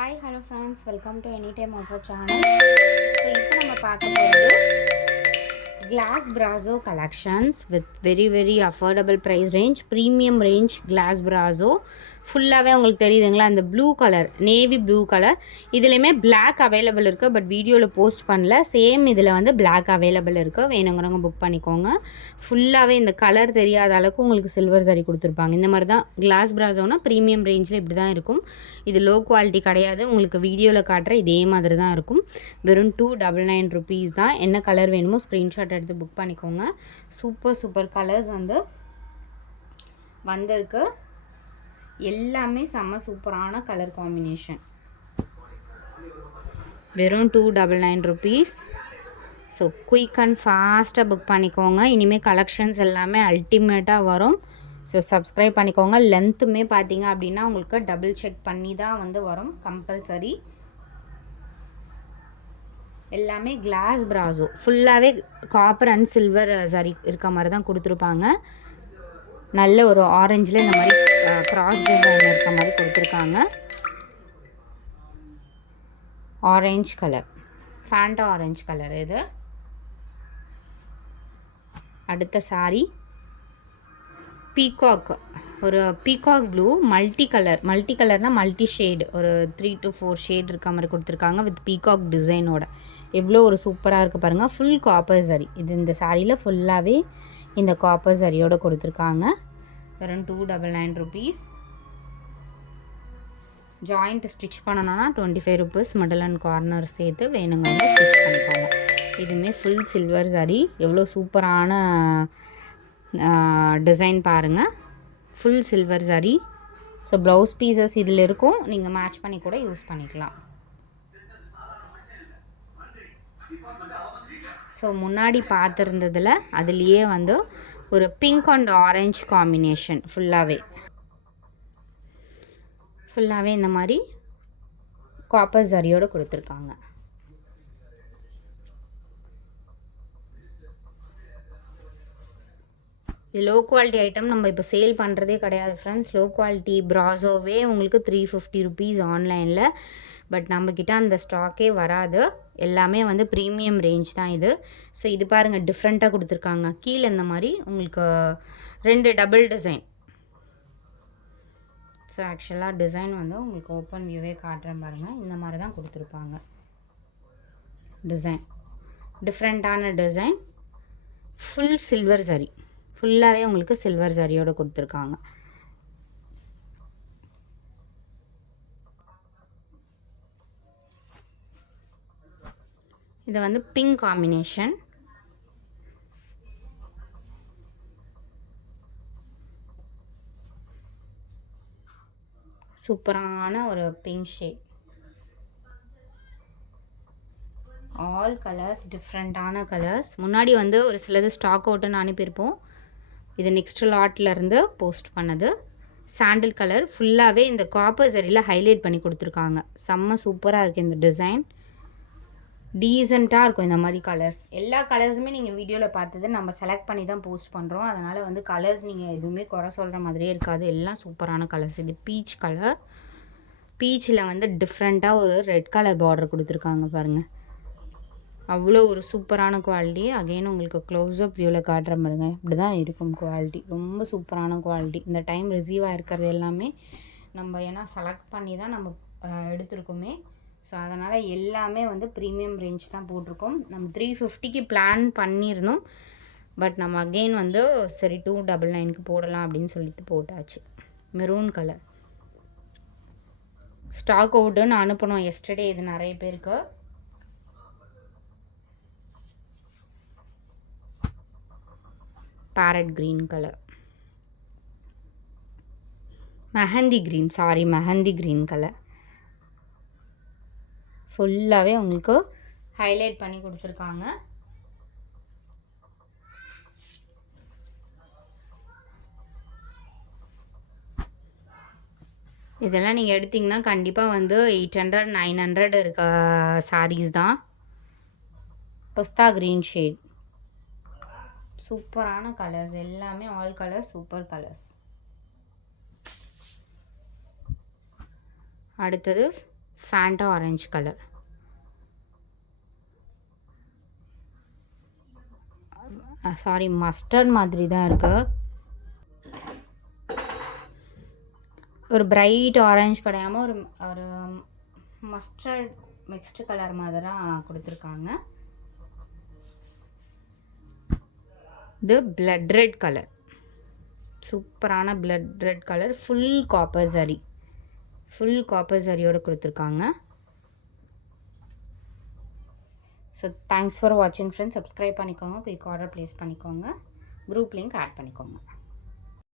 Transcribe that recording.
Hi, hello friends, welcome to Anytime Offer channel. So, இப்போ நம்ம பார்க்க போகிறது glass brazo collections with very affordable price range, premium range glass brazo. ஃபுல்லாகவே உங்களுக்கு தெரியுதுங்களா, அந்த blue colour, navy blue colour. இதுலேயுமே பிளாக் அவைலபிள் இருக்குது, பட் வீடியோவில் போஸ்ட் பண்ணல. சேம் இதில் வந்து பிளாக் அவைலபிள் இருக்குது, வேணுங்கிறவங்க புக் பண்ணிக்கோங்க. ஃபுல்லாகவே இந்த கலர் தெரியாத அளவுக்கு உங்களுக்கு சில்வர் சரி கொடுத்துருப்பாங்க. இந்த மாதிரி தான் கிளாஸ் பிராசோனா ப்ரீமியம் ரேஞ்சில் இப்படி தான் இருக்கும். இது லோ குவாலிட்டி கிடையாது, உங்களுக்கு வீடியோவில் காட்டுற இதே மாதிரி தான் இருக்கும். வெறும் 299 rupees தான். என்ன கலர் வேணுமோ ஸ்க்ரீன்ஷாட் எடுத்து புக் பண்ணிக்கோங்க. சூப்பர் கலர்ஸ் வந்து வந்திருக்கு. எல்லாமே செம்ம சூப்பரான கலர் காம்பினேஷன். வெறும் 299 rupees. ஸோ குயிக் அண்ட் ஃபாஸ்ட்டாக புக் பண்ணிக்கோங்க. இனிமேல் கலெக்ஷன்ஸ் எல்லாமே அல்டிமேட்டாக வரும். ஸோ சப்ஸ்கிரைப் பண்ணிக்கோங்க. லென்த்துமே பார்த்தீங்க அப்படின்னா உங்களுக்கு டபுள் செக் பண்ணி தான் வந்து வரும், கம்பல்சரி. எல்லாமே கிளாஸ் பிராசோ, ஃபுல்லாகவே காப்பர் அண்ட் சில்வர் சரி இருக்க மாதிரி தான் கொடுத்துருப்பாங்க. நல்ல ஒரு ஆரஞ்சில் இந்த மாதிரி கிராஸ் டிசைன் இருக்க மாதிரி கொடுத்துருக்காங்க. Orange colour, Fanta orange colour இது. அடுத்த சாரி பீகாக், ஒரு பீகாக் ப்ளூ மல்டி கலர்னால் மல்டி ஷேடு, ஒரு 3 to 4 ஷேட் இருக்க மாதிரி கொடுத்துருக்காங்க வித் பீகாக் டிசைனோட. எவ்வளோ ஒரு சூப்பராக இருக்குது பாருங்கள். ஃபுல் காப்பர் சரி இது. இந்த சாரியில் ஃபுல்லாகவே இந்த காப்பர் சரியோடு கொடுத்துருக்காங்க. வெறும் 299 rupees. ஜாயிண்ட் ஸ்டிச் பண்ணணும்னா 25 rupees. மிடில் அண்ட் கார்னர் சேர்த்து வேணுங்க ஸ்டிச் பண்ணிக்கோங்க. இதுவுமே ஃபுல் சில்வர் சாரி. எவ்வளோ சூப்பரான டிசைன் பாருங்கள். Full silver sorry. So blouse pieces இதில் இருக்கும், நீங்கள் மேட்ச் பண்ணி கூட யூஸ் பண்ணிக்கலாம். ஸோ முன்னாடி பார்த்துருந்ததில் அதுலேயே வந்து ஒரு பிங்க் அண்ட் ஆரஞ்ச் காம்பினேஷன். ஃபுல்லாகவே இந்த மாதிரி காப்பர் ஜரியோடு கொடுத்துருக்காங்க. இது லோ குவாலிட்டி ஐட்டம் நம்ம இப்போ சேல் பண்ணுறதே கிடையாது ஃப்ரெண்ட்ஸ். லோ குவாலிட்டி ப்ராசோவே உங்களுக்கு 350 rupees ஆன்லைனில். பட் நம்மக்கிட்ட அந்த ஸ்டாக்கே வராது. எல்லாமே வந்து ப்ரீமியம் ரேஞ்ச் தான் இது. ஸோ இது பாருங்கள், டிஃப்ரெண்ட்டாக கொடுத்துருக்காங்க. கீழே இந்த மாதிரி உங்களுக்கு 2 டபுள் டிசைன். ஸோ ஆக்சுவலாக டிசைன் வந்து உங்களுக்கு ஓப்பன் வியூவே காட்டுறேன் பாருங்கள். இந்த மாதிரி தான் கொடுத்துருப்பாங்க. டிசைன் டிஃப்ரெண்ட்டான டிசைன். ஃபுல் சில்வர் சரி, ஃபுல்லாகவே உங்களுக்கு சில்வர் சரியோடு கொடுத்துருக்காங்க. இது வந்து பிங்க் காம்பினேஷன். சூப்பரான ஒரு பிங்க் ஷேட். ஆல் கலர்ஸ் டிஃப்ரெண்ட்டான கலர்ஸ். முன்னாடி வந்து ஒரு சிலது ஸ்டாக் அவுட்டுன்னு அனுப்பியிருப்போம். இது நெக்ஸ்ட் லாட்லேருந்து போஸ்ட் பண்ணது. சாண்டில் கலர் ஃபுல்லாகவே இந்த காப்பர் சரியில் ஹைலைட் பண்ணி கொடுத்துருக்காங்க. செம்ம சூப்பராக இருக்குது இந்த டிசைன். டீசெண்டாக இருக்கும் இந்த மாதிரி கலர்ஸ். எல்லா கலர்ஸுமே நீங்கள் வீடியோவில் பார்த்தது நம்ம செலக்ட் பண்ணி தான் போஸ்ட் பண்ணுறோம். அதனால் வந்து கலர்ஸ் நீங்கள் எதுவுமே குறை சொல்கிற மாதிரியே இருக்காது. எல்லாம் சூப்பரான கலர்ஸ். இது பீச் கலர். பீச்சில் வந்து டிஃப்ரெண்ட்டாக ஒரு ரெட் கலர் பார்டர் கொடுத்துருக்காங்க பாருங்கள். அவ்வளோ ஒரு சூப்பரான குவாலிட்டி. அகெயின் உங்களுக்கு க்ளோஸ்அப் வியூவில் காட்டுற பாருங்க. இப்படி தான் இருக்கும் குவாலிட்டி. ரொம்ப சூப்பரான குவாலிட்டி. இந்த டைம் ரிசீவ் ஆகிருக்கிறது எல்லாமே நம்ம ஏன்னா செலக்ட் பண்ணி தான் நம்ம எடுத்திருக்கோமே. ஸோ அதனால் எல்லாமே வந்து ப்ரீமியம் ரேஞ்ச் தான் போட்டிருக்கோம். நம்ம 350க்கு பிளான் பண்ணியிருந்தோம். பட் நம்ம அகெயின் வந்து சரி 299க்கு போடலாம் அப்படின்னு சொல்லிட்டு போட்டாச்சு. Maroon colour. ஸ்டாக் அவுட்டுன்னு அனுப்பணும் எஸ்டர்டே. இது நிறைய பேருக்கு. Farad green colour. Mehndi green colour. ஃபுல்லாகவே உங்களுக்கு ஹைலைட் பண்ணி கொடுத்துருக்காங்க. இதெல்லாம் நீங்கள் எடுத்திங்கன்னா கண்டிப்பாக வந்து 800 900 இருக்க சாரீஸ் தான். பிஸ்தா க்ரீன் ஷேட். சூப்பரான கலர்ஸ். எல்லாமே ஆல் கலர்ஸ் சூப்பர் கலர்ஸ். அடுத்தது Fanta orange colour. Sorry, mustard மாதிரி தான் இருக்குது. ஒரு பிரைட் ஆரஞ்சு கிடையாமல் ஒரு ஒரு மஸ்டர்ட் மிக்ஸ்டு கலர் மாதிரி தான் கொடுத்துருக்காங்க. இது பிளட் ரெட் கலர், சூப்பரான blood red colour. Full copper சரியோடு கொடுத்துருக்காங்க. ஸோ தேங்க்ஸ் ஃபார் வாட்சிங் ஃப்ரெண்ட்ஸ். சப்ஸ்கிரைப் பண்ணிக்கோங்க, குயிக் ஆர்டர் ப்ளேஸ் பண்ணிக்கோங்க, குரூப் லிங்க் ஆட் பண்ணிக்கோங்க.